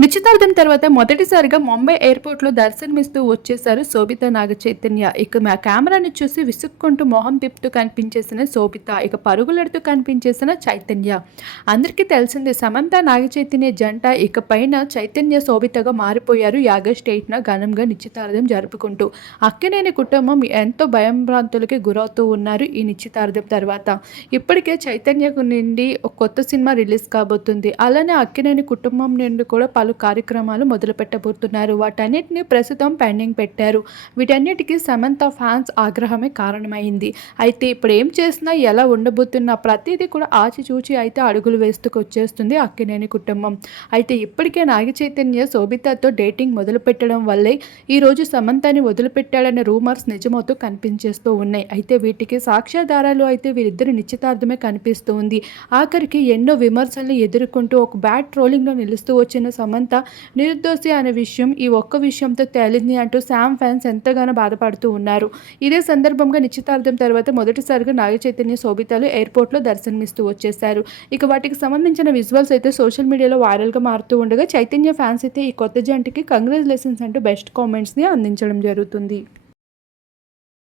నిశ్చితార్థం తర్వాత మొదటిసారిగా ముంబై ఎయిర్‌పోర్ట్‌లో దర్శనమిస్తూ వచ్చేశారు శోభిత నాగచైతన్య. ఇక మా కెమెరాని చూసి విసుక్కుంటూ మొహం తిప్పుతూ కనిపించేసిన శోభిత, ఇక పరుగులెడుతూ కనిపించేసిన చైతన్య. అందరికీ తెలిసిందే సమంత నాగచైతన్య జంట ఇకపైన చైతన్య శోభితగా మారిపోయారు. ఆగస్టు 8న ఘనంగా నిశ్చితార్థం జరుపుకుంటూ. అక్కినేని కుటుంబం ఎంతో భయాంభ్రాంతులకి గురవుతూ ఉన్నారు ఈ నిశ్చితార్థం తర్వాత. ఇప్పటికే చైతన్యకు నుండి ఒక కొత్త సినిమా రిలీజ్ కాబోతుంది. అలానే అక్కినేని కుటుంబం నుండి కూడా పలు కార్యక్రమాలు మొదలుపెట్టబోతున్నారు. వాటన్నిటిని ప్రస్తుతం పెండింగ్ పెట్టారు. వీటన్నిటికీ సమంత ఫ్యాన్స్ ఆగ్రహమే కారణమైంది. అయితే ఇప్పుడు ఏం చేసినా ఎలా ఉండబోతున్న ప్రతిదీ కూడా ఆచిచూచి అయితే అడుగులు వేస్తూకొచ్చేస్తుంది అక్కినేని కుటుంబం. అయితే ఇప్పటికే నాగచైతన్య శోభితతో డేటింగ్ మొదలుపెట్టడం వల్లే ఈరోజు సమంతని వదిలిపెట్టాడనే రూమర్స్ నిజమవుతూ కనిపించేస్తూ ఉన్నాయి. అయితే వీటికి సాక్ష్యాధారాలు అయితే వీరిద్దరి నిశ్చితార్థమే కనిపిస్తూ ఉంది. ఆఖరికి ఎన్నో విమర్శల్ని ఎదుర్కొంటూ ఒక బ్యాడ్ ట్రోలింగ్లో నిలుస్తూ వచ్చిన సమంత నిర్దోషి అనే విషయం ఈ ఒక్క విషయంతో తేలింది అంటూ శామ్ ఫ్యాన్స్ ఎంతగానో బాధపడుతూ ఉన్నారు. ఇదే సందర్భంగా నిశ్చితార్థం తర్వాత మొదటిసారిగా నాగచైతన్య శోభితలు ఎయిర్పోర్ట్లో దర్శనమిస్తూ వచ్చేశారు. ఇక వాటికి సంబంధించిన విజువల్స్ అయితే సోషల్ మీడియాలో వైరల్గా మారుతూ ఉండగా చైతన్య ఫ్యాన్స్ అయితే ఈ కొత్త జంటకి కంగ్రాచులేషన్స్ అంటూ బెస్ట్ కామెంట్స్ని అందించడం జరుగుతుంది.